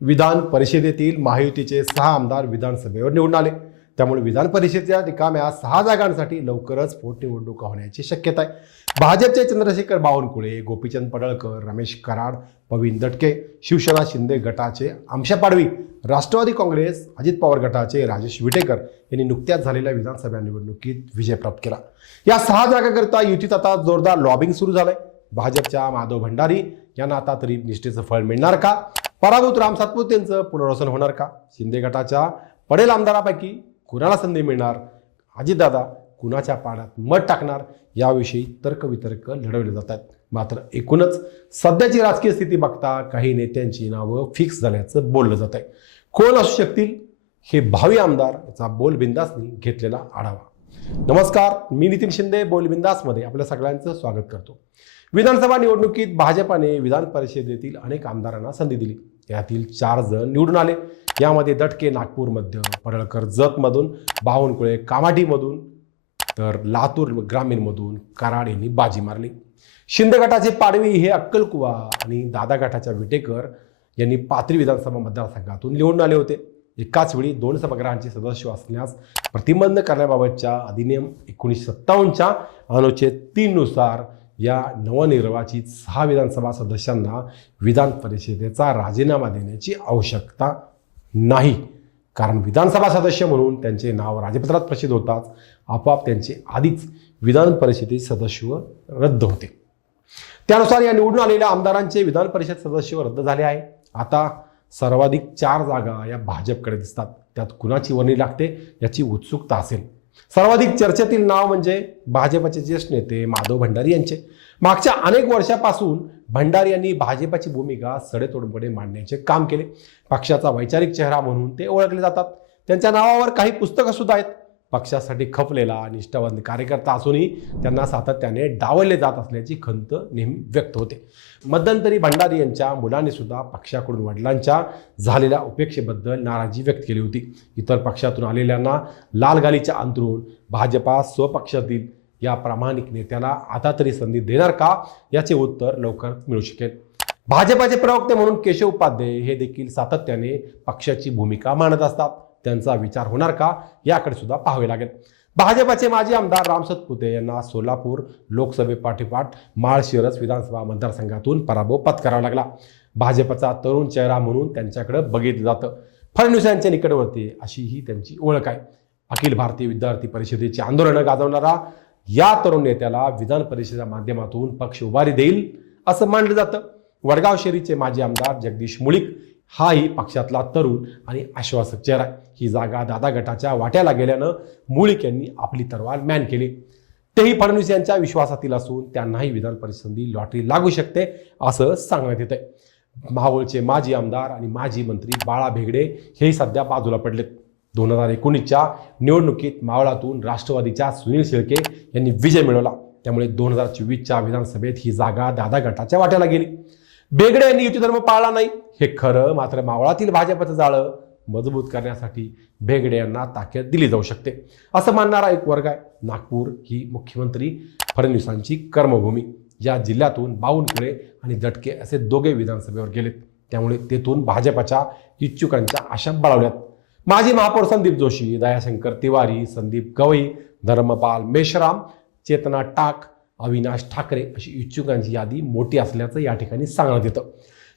विधान परिषदेतील महायुतीचे सहा आमदार विधानसभेवर निवडून आले. त्यामुळे विधान परिषदेच्या रिकाम्या सहा जागांसाठी लवकरच पोटनिवडणुका होण्याची शक्यता आहे. भाजपचे चंद्रशेखर बावनकुळे गोपीचंद पडळकर रमेश कराड प्रवीण दटके शिवसेना शिंदे गटाचे आमशा पाडवी राष्ट्रवादी काँग्रेस अजित पवार गटाचे राजेश विटेकर यांनी नुकत्याच झालेल्या विधानसभा निवडणुकीत विजय प्राप्त केला. या सहा जागाकरता युतीत आता जोरदार लॉबिंग सुरू झालंय. भाजपच्या माधव भंडारी यांना आता तरी निष्ठेचं फळ मिळणार का? पराभूत राम सातपुते यांचं पुनर्वसन होणार का? शिंदे गटाच्या पडेल आमदारापैकी कुणाला संधी मिळणार? अजितदादा कुणाच्या पाण्यात मत टाकणार? याविषयी तर्कवितर्क लढवले जात आहेत. मात्र एकूणच सध्याची राजकीय स्थिती बघता काही नेत्यांची नावं फिक्स झाल्याचं बोललं जात आहे. कोण असू शकतील? हे भावी आमदार याचा बोलबिंदासनी घेतलेला आढावा. नमस्कार मी नितीन शिंदे बोलबिंदासमध्ये आपल्या सगळ्यांचं स्वागत करतो. विधानसभा निवडणुकीत भाजपाने विधान परिषदेतील अनेक आमदारांना संधी दिली. यातील चार जण निवडून आले. यामध्ये दटके नागपूरमध्ये परळकर जतमधून बावनकुळे कामाठीमधून तर लातूर ग्रामीणमधून कराड यांनी बाजी मारली. शिंदे गटाचे पाडवी हे अक्कलकुवा आणि दादा गटाच्या विटेकर यांनी पाथरी विधानसभा मतदारसंघातून निवडून आले होते. एकाच वेळी दोन सभागृहांचे सदस्य असण्यास प्रतिबंध करण्याबाबतच्या अधिनियम एकोणीसशे सत्तावन्नच्या अनुच्छेद तीननुसार या नवनिर्वाचित सहा विधानसभा सदस्यांना विधान परिषदेचा राजीनामा देण्याची आवश्यकता नाही. कारण विधानसभा सदस्य म्हणून त्यांचे नाव राजपत्रात प्रसिद्ध होताच. आपोआप त्यांचे आधीच विधान परिषदेचे सदस्य रद्द होते. त्यानुसार या निवडून आलेल्या आमदारांचे विधान परिषद सदस्य रद्द झाले आहे. आता सर्वाधिक चार जागा या भाजपकडे दिसतात. त्यात कुणाची वर्णी लागते याची उत्सुकता असेल. सर्वाधिक चर्चेतील नाव म्हणजे भाजपचे ज्येष्ठ नेते माधव भंडारी यांचे. मागच्या अनेक वर्षापासून भंडारी यांनी भाजपाची भूमिका सडेतोडपणे मांडण्याचे काम केले. पक्षाचा वैचारिक चेहरा म्हणून ते ओळखले जातात. त्यांच्या नावावर काही पुस्तकं सुद्धा आहेत. पक्षासाठी खपलेला निष्ठावंत कार्यकर्ता असूनही त्यांना सातत्याने डावलले जात असल्याची खंत नेहमी व्यक्त होते. मध्यंतरी भंडारी यांच्या मुलांनी सुद्धा पक्षाकडून वडिलांच्या झालेल्या उपेक्षेबद्दल नाराजी व्यक्त केली होती. इतर पक्षातून आलेल्यांना लाल गालीच्या अंतरून भाजपा स्वपक्षातील या प्रामाणिक नेत्याला आता तरी संधी देणार का याचे उत्तर लवकर मिळू शकेल. भाजपाचे प्रवक्ते म्हणून केशव उपाध्याय हे देखील सातत्याने पक्षाची भूमिका मांडत असतात. त्यांचा विचार होणार का? याकडे सुद्धा पाहावे लागेल. भाजपाचे माजी आमदार राम सतपुते यांना सोलापूर लोकसभेपाठोपाठ माळशिरस विधानसभा मतदारसंघातून पराभव पत्करावा लागला. भाजपचा तरुण चेहरा म्हणून त्यांच्याकडे बघितलं जातं. फडणवीस यांच्या निकटवर्ती अशी ही त्यांची ओळख आहे. अखिल भारतीय विद्यार्थी परिषदेची आंदोलनं गाजवणारा या तरुण नेत्याला विधान परिषदेच्या माध्यमातून पक्ष उभारी देईल असं मानलं जातं. वडगाव शेरीचे माजी आमदार जगदीश मुळीक हाही पक्षातला तरुण आणि आश्वासक चेहरा. आहे. ही जागा दादा गटाच्या वाट्याला गेल्यानं मुळीक यांनी आपली तरवार मॅन केली. तेही फडणवीस यांच्या विश्वासातील असून त्यांनाही विधान परिषदेची लॉटरी लागू शकते असं सांगण्यात येतंय. आहे मावळचे माजी आमदार आणि माजी मंत्री बाळा भेगडे हेही सध्या बाजूला पडलेत. दोन हजार एकोणीसच्या निवडणुकीत मावळातून राष्ट्रवादीच्या सुनील शेळके यांनी विजय मिळवला. त्यामुळे दोन हजार चोवीसच्या विधानसभेत ही जागा दादा गटाच्या वाट्याला गेली. बेगडे यांनी युती धर्म पाळला नाही. हे खरं मात्र मावळातील भाजपचं जाळं मजबूत करण्यासाठी बेगडे यांना ताकद दिली जाऊ शकते. असं मानणारा एक वर्ग आहे. नागपूर ही मुख्यमंत्री फडणवीसांची कर्मभूमी. या जिल्ह्यातून बावनकुळे आणि दटके असे दोघे विधानसभेवर गेलेत. त्यामुळे तेथून भाजपच्या इच्छुकांच्या आशा बळावल्यात. माजी महापौर संदीप जोशी दयाशंकर तिवारी संदीप गवई धर्मपाल मेश्राम चेतना टाक अविनाश ठाकरे अशी इच्छुकांची यादी मोठी असल्याचं या ठिकाणी सांगण्यात येतं.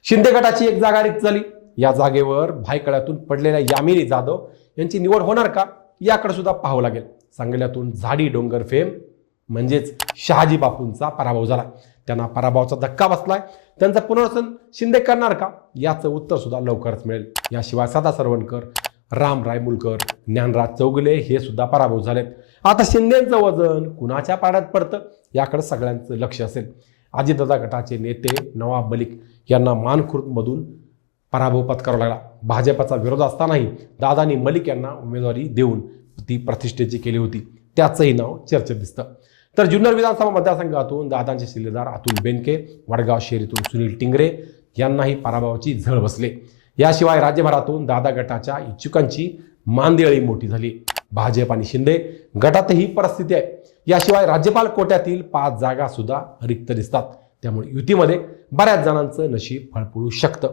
शिंदे गटाची एक जागा रिक्त झाली. या जागेवर भायकळ्यातून पडलेल्या यामिनी जाधव यांची निवड होणार का याकडे सुद्धा पाहावं लागेल. सांगल्यातून झाडी डोंगर फेम म्हणजेच शहाजी बापूंचा पराभव झाला. त्यांना पराभवाचा धक्का बसलाय. त्यांचं पुनर्वसन शिंदे करणार का? याचं उत्तर सुद्धा लवकरच मिळेल. याशिवाय सदा सरवणकर राम रायमुलकर ज्ञानराज चौगुले हे सुद्धा पराभव झालेत. आता शिंदेचं वजन कुणाच्या पाड्यात पडतं? याकडे सगळ्यांचं लक्ष असेल. अजितदादा गटाचे नेते नवाब मलिक यांना मानखुर्दमधून पराभव पत्करावा लागला. भाजपचा विरोध असतानाही दादानी मलिक यांना उमेदवारी देऊन ती प्रतिष्ठेची केली होती. त्याचंही नाव चर्चेत दिसतं. तर जुन्नर विधानसभा मतदारसंघातून दादांचे शिल्लेदार अतुल बेनके वडगाव शेरीतून सुनील टिंगरे यांनाही पराभवाची झळ बसले. याशिवाय राज्यभरातून दादा गटाच्या इच्छुकांची मानदेळी मोठी झाली. भाजप आणि शिंदे गटातही परिस्थिती आहे. याशिवाय राज्यपाल कोट्यातील पाच जागा सुद्धा रिक्त दिसतात. त्यामुळे युतीमध्ये बऱ्याच जणांचं नशीब फळफळू शकतं.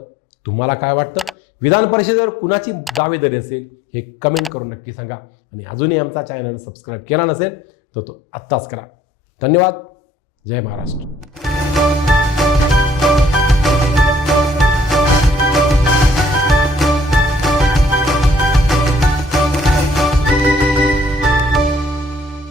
तुम्हाला काय वाटतं? विधान परिषदेवर कुणाची दावेदारी असेल हे कमेंट करून नक्की सांगा. आणि अजूनही आमचा चॅनल सबस्क्राईब केला नसेल तर तो आत्ताच करा. धन्यवाद. जय महाराष्ट्र.